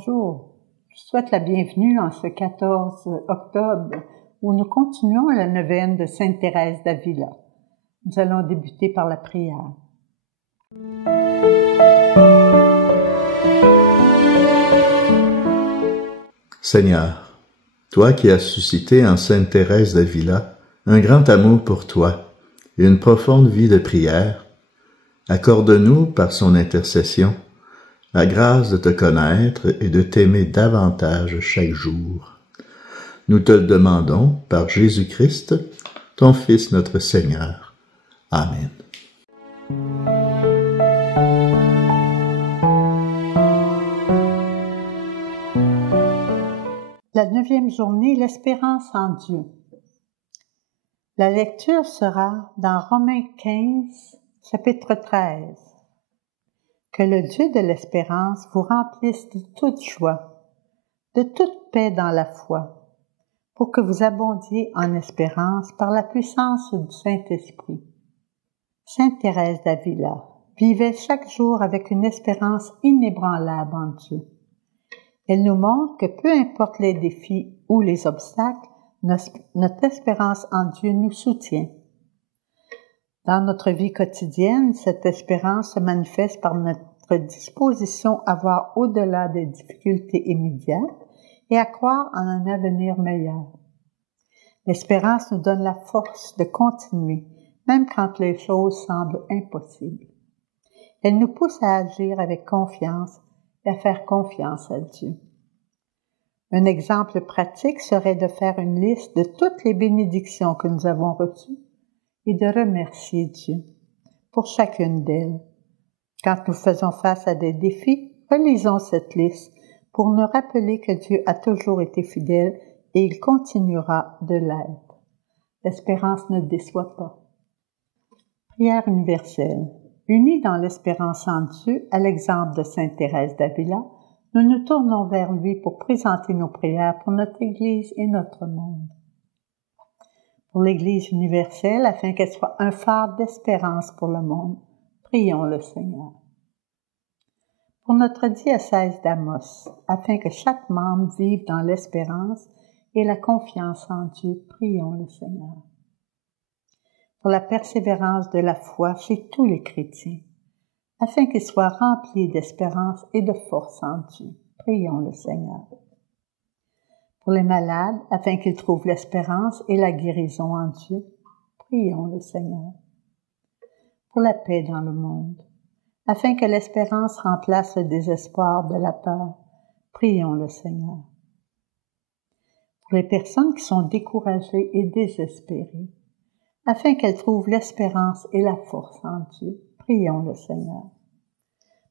bonjour. Je souhaite la bienvenue en ce 14 octobre où nous continuons la neuvaine de Sainte Thérèse d'Avila. Nous allons débuter par la prière. Seigneur, toi qui as suscité en Sainte Thérèse d'Avila un grand amour pour toi et une profonde vie de prière, accorde-nous par son intercession la grâce de te connaître et de t'aimer davantage chaque jour. Nous te le demandons par Jésus-Christ, ton Fils notre Seigneur. Amen. La 9e journée, l'espérance en Dieu. La lecture sera dans Romains 15, chapitre 13. Que le Dieu de l'espérance vous remplisse de toute joie, de toute paix dans la foi, pour que vous abondiez en espérance par la puissance du Saint-Esprit. Sainte Thérèse d'Avila vivait chaque jour avec une espérance inébranlable en Dieu. Elle nous montre que peu importe les défis ou les obstacles, notre espérance en Dieu nous soutient. Dans notre vie quotidienne, cette espérance se manifeste par notre disposition à voir au-delà des difficultés immédiates et à croire en un avenir meilleur. L'espérance nous donne la force de continuer, même quand les choses semblent impossibles. Elle nous pousse à agir avec confiance et à faire confiance à Dieu. Un exemple pratique serait de faire une liste de toutes les bénédictions que nous avons reçues et de remercier Dieu pour chacune d'elles. Quand nous faisons face à des défis, relisons cette liste pour nous rappeler que Dieu a toujours été fidèle et il continuera de l'être. L'espérance ne déçoit pas. Prière universelle. Unis dans l'espérance en Dieu, à l'exemple de Sainte Thérèse d'Avila, nous nous tournons vers lui pour présenter nos prières pour notre Église et notre monde. Pour l'Église universelle, afin qu'elle soit un phare d'espérance pour le monde, prions le Seigneur. Pour notre diocèse d'Amos, afin que chaque membre vive dans l'espérance et la confiance en Dieu, prions le Seigneur. Pour la persévérance de la foi chez tous les chrétiens, afin qu'ils soient remplis d'espérance et de force en Dieu, prions le Seigneur. Pour les malades, afin qu'ils trouvent l'espérance et la guérison en Dieu, prions le Seigneur. Pour la paix dans le monde, afin que l'espérance remplace le désespoir de la peur, prions le Seigneur. Pour les personnes qui sont découragées et désespérées, afin qu'elles trouvent l'espérance et la force en Dieu, prions le Seigneur.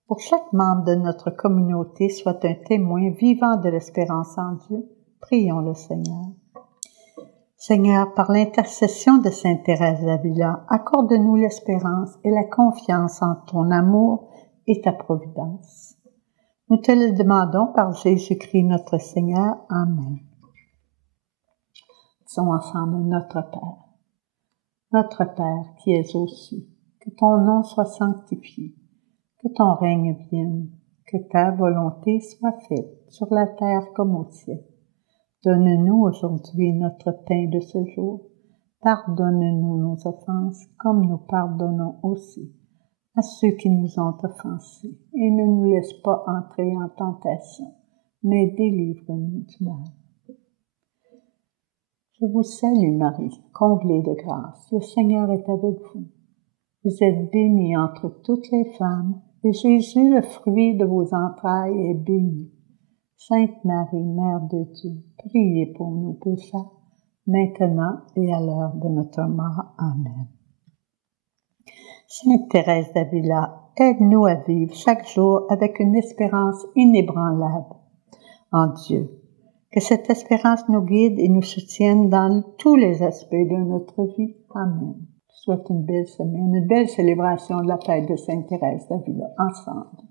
Pour chaque membre de notre communauté soit un témoin vivant de l'espérance en Dieu, prions le Seigneur. Seigneur, par l'intercession de Sainte Thérèse d'Avila, accorde-nous l'espérance et la confiance en ton amour et ta providence. Nous te le demandons par Jésus-Christ notre Seigneur. Amen. Disons ensemble notre Père. Notre Père qui es aux cieux, que ton nom soit sanctifié, que ton règne vienne, que ta volonté soit faite sur la terre comme au ciel. Donne-nous aujourd'hui notre pain de ce jour. Pardonne-nous nos offenses, comme nous pardonnons aussi à ceux qui nous ont offensés. Et ne nous laisse pas entrer en tentation, mais délivre-nous du mal. Je vous salue Marie, comblée de grâce. Le Seigneur est avec vous. Vous êtes bénie entre toutes les femmes, et Jésus, le fruit de vos entrailles, est béni. Sainte Marie, Mère de Dieu, priez pour nous pécheurs, maintenant et à l'heure de notre mort. Amen. Sainte Thérèse d'Avila, aide-nous à vivre chaque jour avec une espérance inébranlable en Dieu. Que cette espérance nous guide et nous soutienne dans tous les aspects de notre vie. Amen. Je vous souhaite une belle semaine, une belle célébration de la fête de Sainte Thérèse d'Avila ensemble.